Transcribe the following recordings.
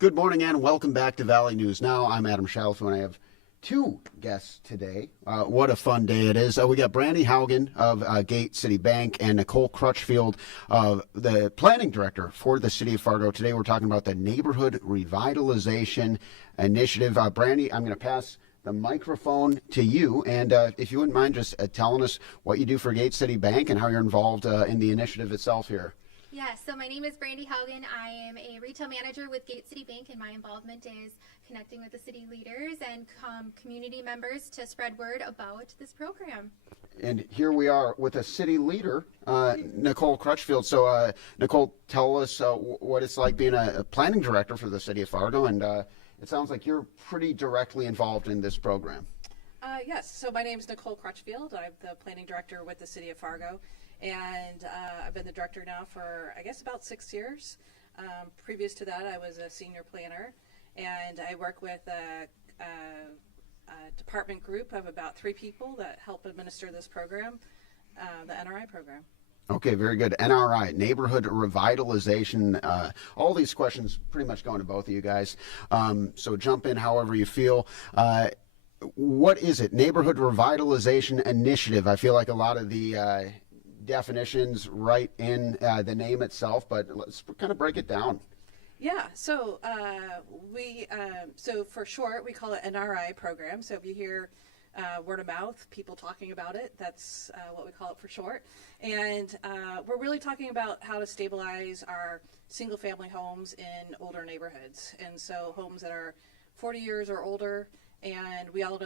Good morning and welcome back to Valley News Now. I'm Adam Shalfo and I have two guests today. What a fun day it is. We got Brandie Haugen of Gate City Bank and Nicole Crutchfield, the planning director for the city of Fargo. Today we're talking about the Neighborhood Revitalization Initiative. Brandie, I'm going to pass the microphone to you, and if you wouldn't mind just telling us what you do for Gate City Bank and how you're involved in the initiative itself here. Yes, so my name is Brandie Haugen. I am a retail manager with Gate City Bank, and my involvement is connecting with the city leaders and community members to spread word about this program. And here we are with a city leader, Nicole Crutchfield. So, Nicole, tell us what it's like being a planning director for the city of Fargo, and it sounds like you're pretty directly involved in this program. Yes, so my name is Nicole Crutchfield. I'm the planning director with the city of Fargo. And I've been the director now for, I guess, about 6 years. Previous to that, I was a senior planner, and I work with a department group of about 3 people that help administer this program, the NRI program. Okay, very good. NRI, Neighborhood Revitalization. All these questions pretty much going to both of you guys. So jump in however you feel. What is it? Neighborhood Revitalization Initiative. I feel like a lot of the definitions right in the name itself, but let's kind of break it down. Yeah, so so for short, we call it NRI program. So if you hear word of mouth, people talking about it, that's what we call it for short. And we're really talking about how to stabilize our single family homes in older neighborhoods. And so homes that are 40 years or older, and we all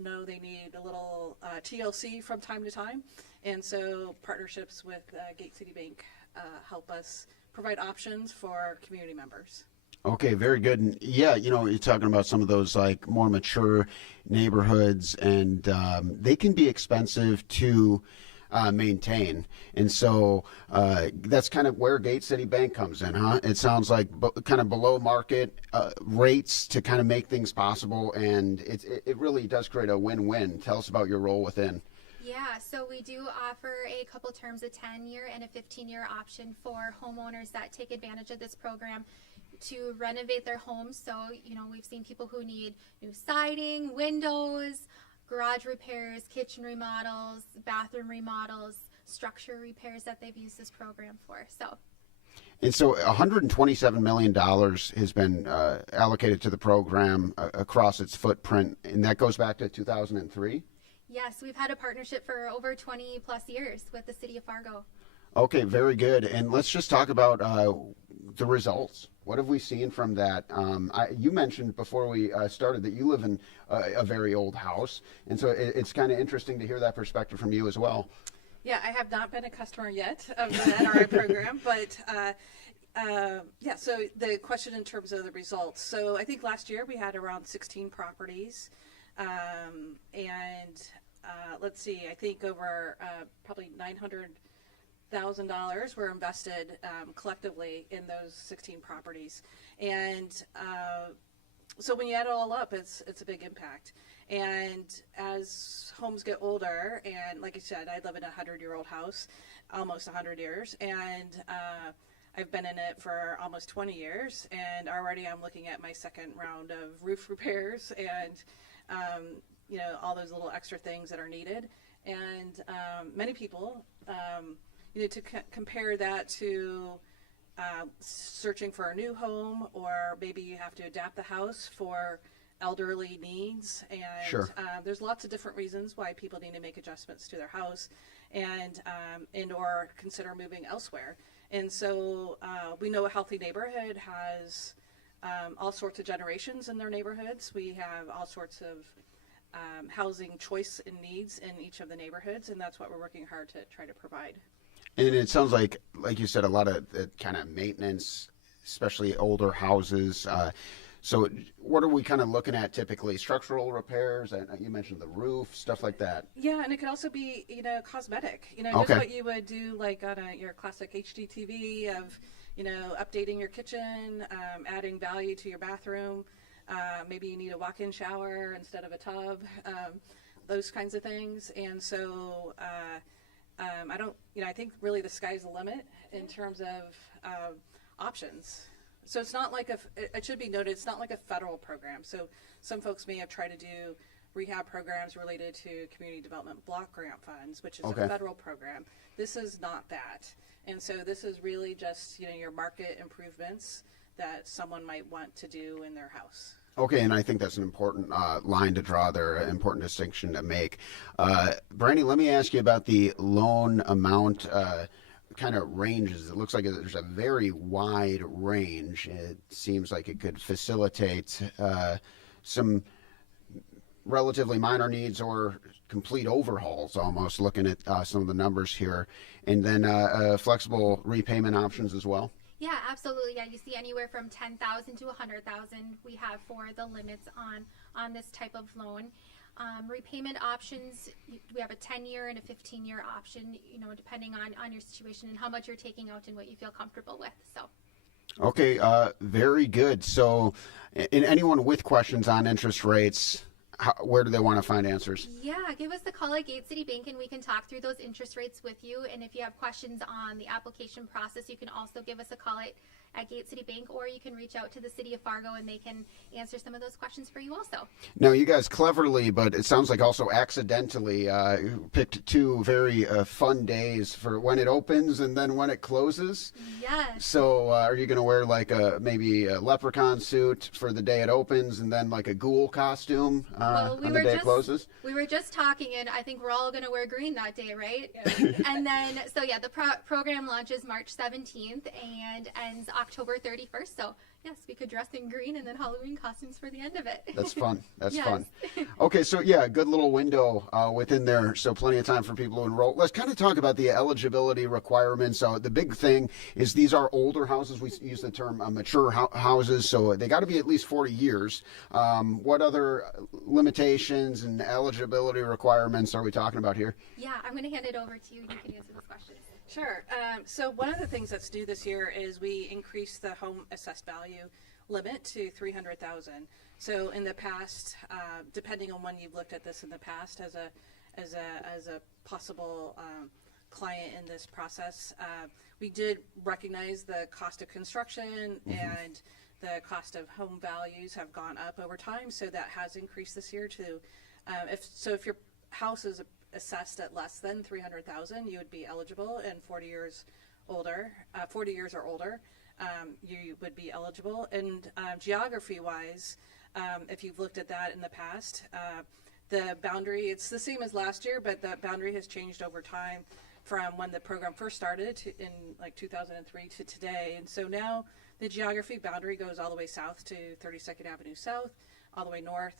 know they need a little TLC from time to time. And so partnerships with Gate City Bank help us provide options for community members. Okay, very good. And yeah, you're talking about some of those like more mature neighborhoods, and they can be expensive to maintain. And so that's kind of where Gate City Bank comes in, huh? It sounds like kind of below market rates to kind of make things possible, and it really does create a win-win. Tell us about your role within. Yeah, so we do offer a couple terms, a 10-year and a 15-year option for homeowners that take advantage of this program to renovate their homes. So, we've seen people who need new siding, windows, garage repairs, kitchen remodels, bathroom remodels, structure repairs that they've used this program for. And so $127 million has been allocated to the program across its footprint, and that goes back to 2003? Yes, we've had a partnership for over 20 plus years with the city of Fargo. Okay, very good. And let's just talk about the results. What have we seen from that? You mentioned before we started that you live in a very old house, and so it's kind of interesting to hear that perspective from you as well. Yeah, I have not been a customer yet of the NRI program, but yeah, so the question in terms of the results. So I think last year we had around 16 properties, and let's see, I think over probably $900,000 were invested collectively in those 16 properties. And so when you add it all up, it's a big impact. And as homes get older, and like I said, I live in a 100-year-old house, almost 100 years, and I've been in it for almost 20 years, and already I'm looking at my second round of roof repairs and all those little extra things that are needed. And many people, to compare that to searching for a new home, or maybe you have to adapt the house for elderly needs, and Sure. There's lots of different reasons why people need to make adjustments to their house and or consider moving elsewhere. And so we know a healthy neighborhood has all sorts of generations in their neighborhoods. We have all sorts of housing choice and needs in each of the neighborhoods, and that's what we're working hard to try to provide. And it sounds like you said, a lot of kind of maintenance, especially older houses. So what are we kind of looking at typically? Structural repairs, and you mentioned the roof, stuff like that. Yeah, and it could also be, cosmetic. Okay. Just what you would do like on your classic HGTV of, updating your kitchen, adding value to your bathroom. Maybe you need a walk-in shower instead of a tub, those kinds of things. And so I think really the sky's the limit in terms of options. So it's not like it should be noted, it's not like a federal program. So some folks may have tried to do rehab programs related to community development block grant funds, which is Okay. a federal program. This is not that. And so this is really just, your market improvements that someone might want to do in their house. Okay, and I think that's an important line to draw there, an important distinction to make. Brandie, let me ask you about the loan amount kind of ranges. It looks like there's a very wide range. It seems like it could facilitate some relatively minor needs or complete overhauls almost, looking at some of the numbers here. And then flexible repayment options as well. Yeah, absolutely. Yeah, you see anywhere from 10,000 to 100,000 we have for the limits on this type of loan. Repayment options, we have a 10-year and a 15-year option, depending on your situation and how much you're taking out and what you feel comfortable with. So. Okay, very good. So, and anyone with questions on interest rates, where do they want to find answers? Yeah, give us a call at Gate City Bank and we can talk through those interest rates with you. And if you have questions on the application process, you can also give us a call at Gate City Bank, or you can reach out to the City of Fargo and they can answer some of those questions for you also. Now, you guys cleverly, but it sounds like also accidentally, picked two very fun days for when it opens and then when it closes. Yes. So are you going to wear like maybe a leprechaun suit for the day it opens and then like a ghoul costume on the day it closes? We were just talking, and I think we're all going to wear green that day, right? And then, so yeah, the program launches March 17th and ends October 31st. So yes, we could dress in green and then Halloween costumes for the end of it. That's fun. That's Yes. fun. Okay, so yeah, good little window within there. So plenty of time for people to enroll. Let's kind of talk about the eligibility requirements. The big thing is these are older houses. We use the term mature houses, so they got to be at least 40 years. What other limitations and eligibility requirements are we talking about here? Yeah, I'm going to hand it over to you and you can answer this question. Sure. So one of the things that's new this year is we increased the home assessed value limit to $300,000. So in the past, depending on when you've looked at this in the past as a possible client in this process, we did recognize the cost of construction and the cost of home values have gone up over time. So that has increased this year to, if your house is assessed at less than $300,000, you would be eligible, and 40 years or older, you would be eligible. And geography-wise, if you've looked at that in the past, the boundary, it's the same as last year, but the boundary has changed over time from when the program first started in like 2003 to today. And so now the geography boundary goes all the way south to 32nd Avenue South, all the way north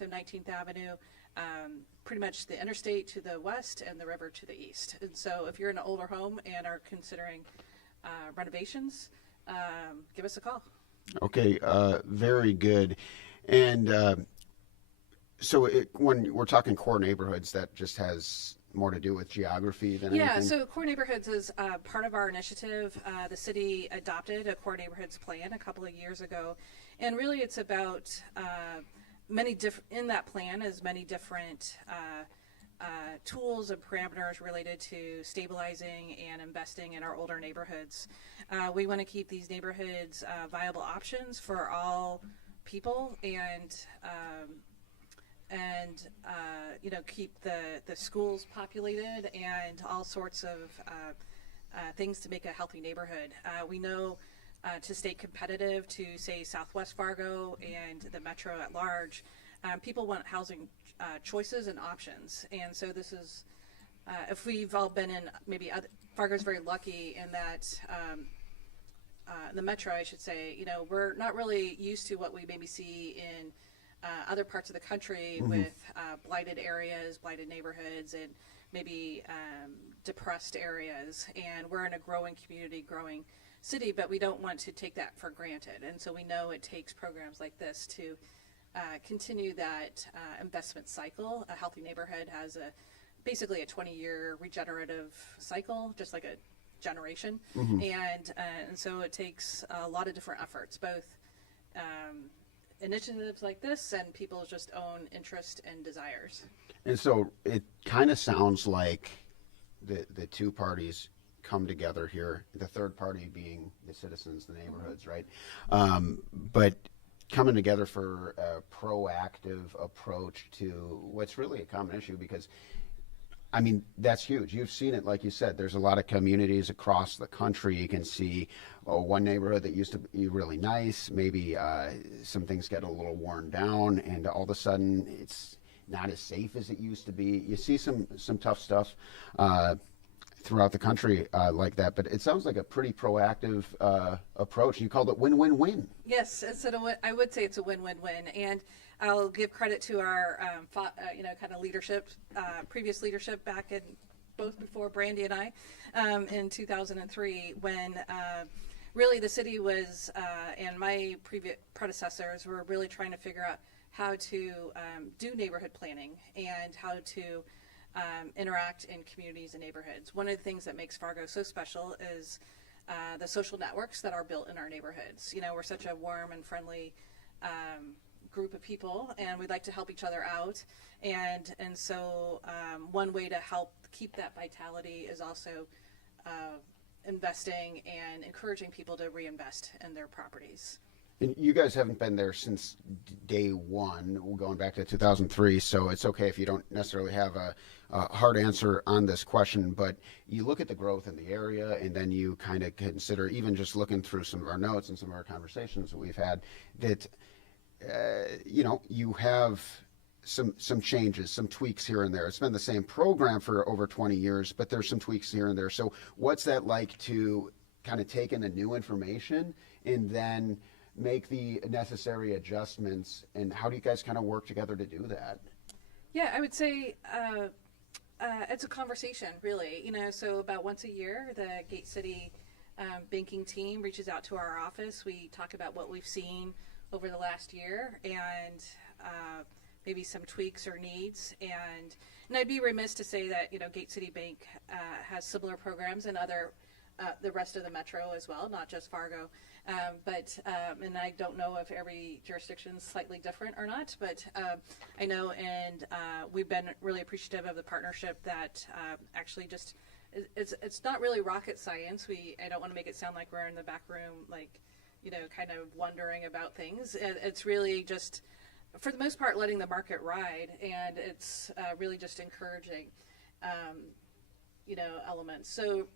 of 19th Avenue, pretty much the interstate to the west and the river to the east. And so if you're in an older home and are considering renovations, give us a call. Okay, very good. And so when we're talking core neighborhoods, that just has more to do with geography than anything? Yeah, so core neighborhoods is part of our initiative. The city adopted a core neighborhoods plan a couple of years ago. And really it's about in that plan is many different tools and parameters related to stabilizing and investing in our older neighborhoods. We want to keep these neighborhoods viable options for all people and keep the schools populated and all sorts of things to make a healthy neighborhood. We know to stay competitive to, say, Southwest Fargo and the metro at large, people want housing choices and options. And so this is, if we've all been in, Fargo's very lucky in that the metro, I should say, we're not really used to what we maybe see in other parts of the country with blighted areas, blighted neighborhoods, and maybe depressed areas. And we're in a growing community, growing city, but we don't want to take that for granted. And so we know it takes programs like this to continue that investment cycle. A healthy neighborhood has basically a 20-year regenerative cycle, just like a generation. And so it takes a lot of different efforts, both initiatives like this and people's just own interest and desires. And so it kind of sounds like the two parties come together here, the third party being the citizens, the neighborhoods, right? But coming together for a proactive approach to what's really a common issue, because I mean, that's huge. You've seen it, like you said, there's a lot of communities across the country. You can see one neighborhood that used to be really nice, maybe some things get a little worn down, and all of a sudden it's not as safe as it used to be. You see some tough stuff throughout the country like that, but it sounds like a pretty proactive approach. You called it win-win-win. Yes, I would say it's a win-win-win, and I'll give credit to our, kind of leadership, previous leadership back in both before Brandie and I, in 2003, when really the city was, and my previous predecessors were really trying to figure out how to do neighborhood planning and how to interact in communities and neighborhoods. One of the things that makes Fargo so special is the social networks that are built in our neighborhoods. We're such a warm and friendly group of people, and we'd like to help each other out, and so one way to help keep that vitality is also investing and encouraging people to reinvest in their properties. And you guys haven't been there since day one, going back to 2003, so it's okay if you don't necessarily have a hard answer on this question, but you look at the growth in the area, and then you kind of consider, even just looking through some of our notes and some of our conversations that we've had, that you have some changes, some tweaks here and there. It's been the same program for over 20 years, but there's some tweaks here and there. So what's that like to kind of take in the new information and then make the necessary adjustments, and how do you guys kind of work together to do that? Yeah, I would say it's a conversation, really. So about once a year, the Gate City banking team reaches out to our office. We talk about what we've seen over the last year and maybe some tweaks or needs. And I'd be remiss to say that, Gate City Bank has similar programs in the rest of the metro as well, not just Fargo. And I don't know if every jurisdiction is slightly different or not, but I know, and we've been really appreciative of the partnership that actually just, it's not really rocket science. I don't want to make it sound like we're in the back room, kind of wondering about things. It's really just, for the most part, letting the market ride, and it's really just encouraging, elements. So,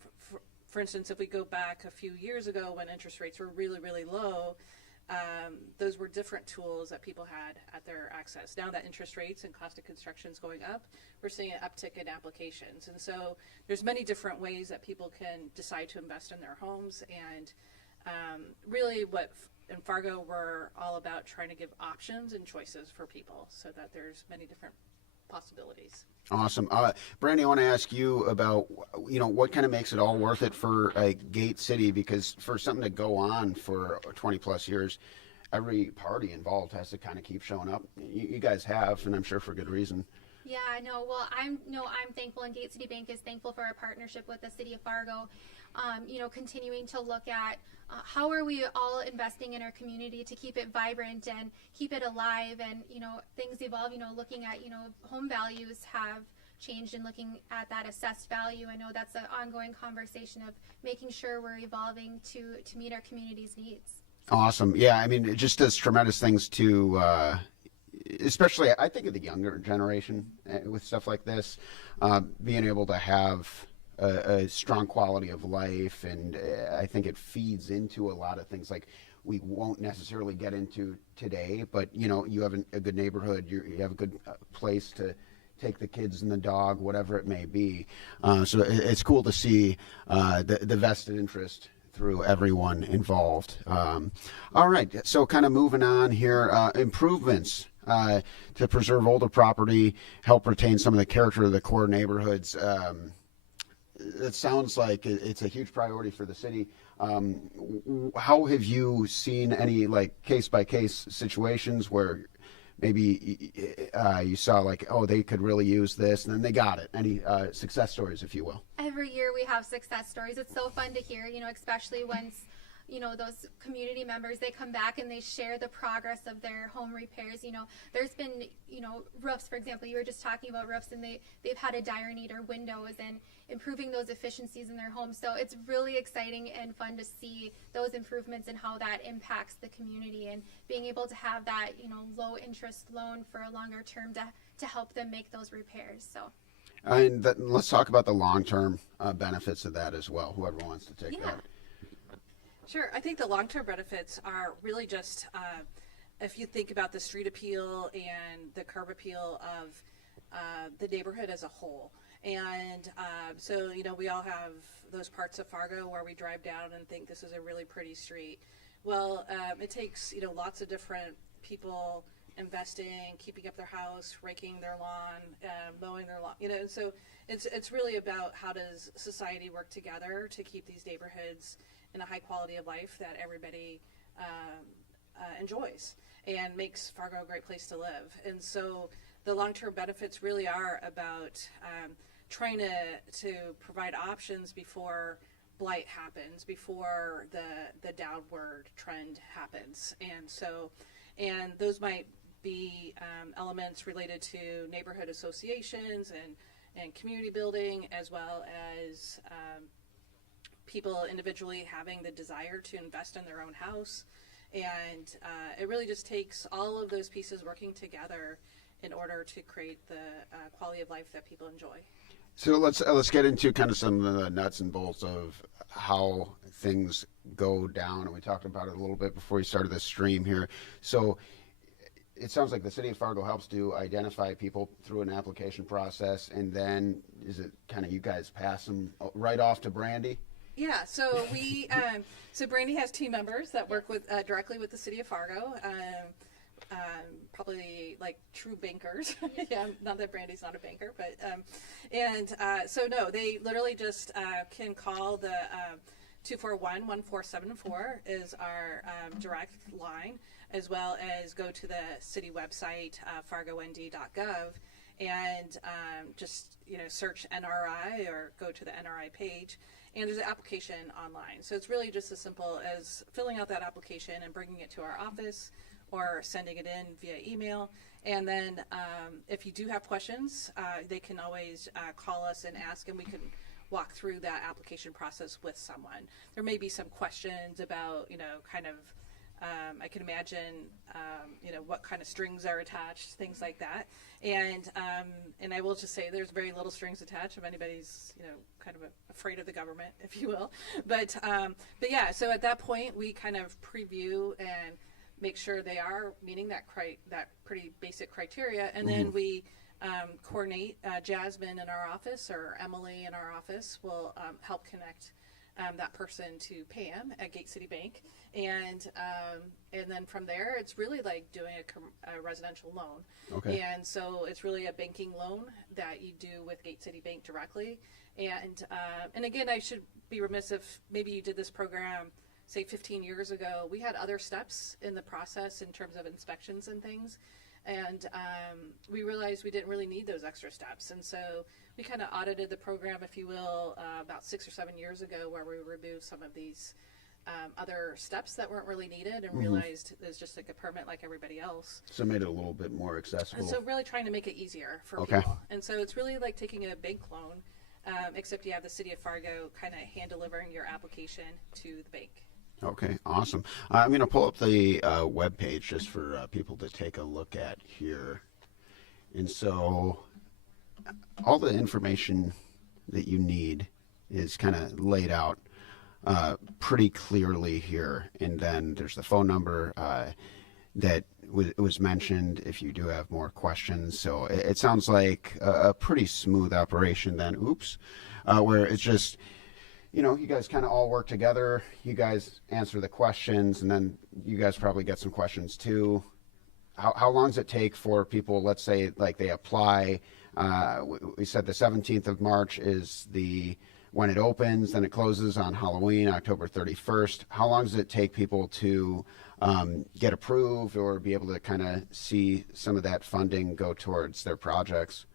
for instance, if we go back a few years ago when interest rates were really, really low, those were different tools that people had at their access. Now that interest rates and cost of construction is going up, we're seeing an uptick in applications. And so there's many different ways that people can decide to invest in their homes. And really what in Fargo we're all about, trying to give options and choices for people so that there's many different possibilities. Awesome. Brandie, I want to ask you about, what kind of makes it all worth it for Gate City, because for something to go on for 20 plus years, every party involved has to kind of keep showing up. You guys have, and I'm sure for good reason. Yeah, I know. Well, I'm thankful, and Gate City Bank is thankful for our partnership with the City of Fargo. Continuing to look at how are we all investing in our community to keep it vibrant and keep it alive, and things evolve. Looking at home values have changed, and looking at that assessed value. I know that's an ongoing conversation of making sure we're evolving to meet our community's needs. Awesome. Yeah, I mean, it just does tremendous things to. Especially, I think of the younger generation with stuff like this, being able to have a strong quality of life, and I think it feeds into a lot of things like we won't necessarily get into today, but you have a good neighborhood, you have a good place to take the kids and the dog, whatever it may be. So it's cool to see the vested interest through everyone involved. All right, so kind of moving on here, improvements to preserve older property, help retain some of the character of the core neighborhoods. It sounds like it's a huge priority for the city. How have you seen any case-by-case situations where maybe you saw they could really use this, and then they got it? Any success stories, if you will? Every year we have success stories. It's so fun to hear, especially once those community members, they come back and they share the progress of their home repairs. There's been, roofs, for example, you were just talking about roofs, and they've had a dire need, or windows, and improving those efficiencies in their homes. So it's really exciting and fun to see those improvements and how that impacts the community, and being able to have that, low interest loan for a longer term to help them make those repairs. So. And let's talk about the long-term benefits of that as well. Whoever wants to take that. Sure. I think the long-term benefits are really just, if you think about the street appeal and the curb appeal of the neighborhood as a whole. And so, we all have those parts of Fargo where we drive down and think this is a really pretty street. Well, it takes, lots of different people investing, keeping up their house, raking their lawn, mowing their lawn, so it's really about how does society work together to keep these neighborhoods in a high quality of life that everybody enjoys, and makes Fargo a great place to live. And so the long-term benefits really are about trying to provide options before blight happens, before the downward trend happens. And those might be elements related to neighborhood associations and community building, as well as people individually having the desire to invest in their own house. And it really just takes all of those pieces working together in order to create the quality of life that people enjoy. So let's get into kind of some of the nuts and bolts of how things go down. And we talked about it a little bit before we started this stream here. So it sounds like the city of Fargo helps to identify people through an application process, and then is it kind of you guys pass them right off to Brandie? Yeah, so so Brandie has team members that work with directly with the city of Fargo, probably like true bankers. Yeah, not that Brandie's not a banker, but so no, they literally just can call the 241-1474 is our direct line, as well as go to the city website, fargond.gov, and just search NRI or go to the NRI page, and there's an application online. So it's really just as simple as filling out that application and bringing it to our office, or sending it in via email. And then if you do have questions, they can always call us and ask, and we can walk through that application process with someone. There may be some questions about, kind of, I can imagine, what kind of strings are attached, things like that. And I will just say there's very little strings attached if anybody's, kind of afraid of the government, if you will. But yeah, so at that point, we kind of preview and make sure they are meeting that pretty basic criteria. And then we coordinate. Jasmine in our office, or Emily in our office, will help connect that person to Pam at Gate City Bank, and then from there it's really like doing a residential loan. Okay. And so it's really a banking loan that you do with Gate City Bank directly. And again, I should be remiss if maybe you did this program say 15 years ago. We had other steps in the process in terms of inspections and things. And we realized we didn't really need those extra steps. And so we kind of audited the program, if you will, about 6 or 7 years ago, where we removed some of these other steps that weren't really needed, and realized it was just like a permit like everybody else. So it made it a little bit more accessible. And so really trying to make it easier for people. And so it's really like taking a bank loan, except you have the city of Fargo kind of hand delivering your application to the bank. Okay, awesome. I'm going to pull up the web page just for people to take a look at here. And so all the information that you need is kind of laid out pretty clearly here. And then there's the phone number that was mentioned if you do have more questions. So it sounds like a pretty smooth operation then. Where it's just, you guys kind of all work together. You guys answer the questions, and then you guys probably get some questions too. How long does it take for people, let's say, like they apply? We said the 17th of March is when it opens, then it closes on Halloween, October 31st. How long does it take people to get approved or be able to kind of see some of that funding go towards their projects?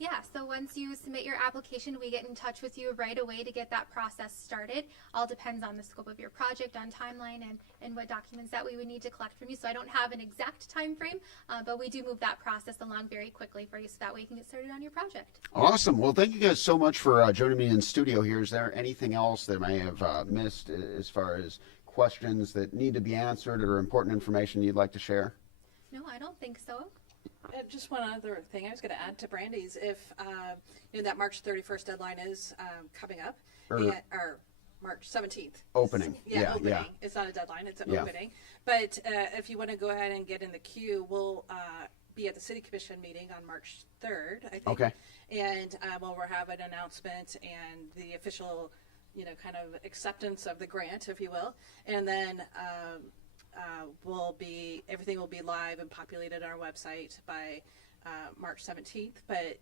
Yeah, so once you submit your application, we get in touch with you right away to get that process started. All depends on the scope of your project, on timeline, and what documents that we would need to collect from you. So I don't have an exact time frame, but we do move that process along very quickly for you so that way you can get started on your project. Awesome. Well, thank you guys so much for joining me in studio here. Is there anything else that I may have missed as far as questions that need to be answered or important information you'd like to share? No, I don't think so. Just one other thing I was going to add to Brandie's, if that March 31st deadline is coming up, or March 17th. Opening. Yeah, opening. It's not a deadline, it's an opening. But if you want to go ahead and get in the queue, we'll be at the City Commission meeting on March 3rd, I think. Okay. And we'll have an announcement and the official, kind of acceptance of the grant, if you will. And then everything will be live and populated on our website by March 17th. But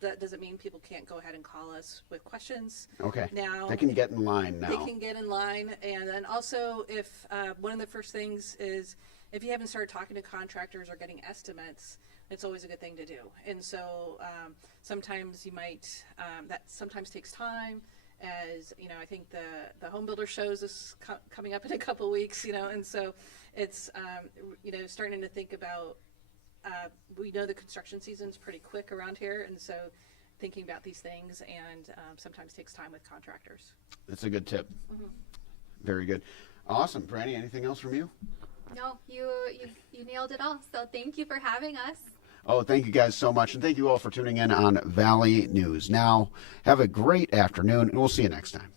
that doesn't mean people can't go ahead and call us with questions. Okay. Now They can get in line now. They can get in line, and then also if one of the first things is if you haven't started talking to contractors or getting estimates, it's always a good thing to do. And so sometimes you might that sometimes takes time. As I think the home builder shows is coming up in a couple of weeks, and so it's starting to think about. We know the construction season's pretty quick around here, and so thinking about these things and sometimes takes time with contractors. That's a good tip. Mm-hmm. Very good. Awesome. Brandie, anything else from you? No, you nailed it all. So thank you for having us. Oh, thank you guys so much. And thank you all for tuning in on Valley News Now. Have a great afternoon, and we'll see you next time.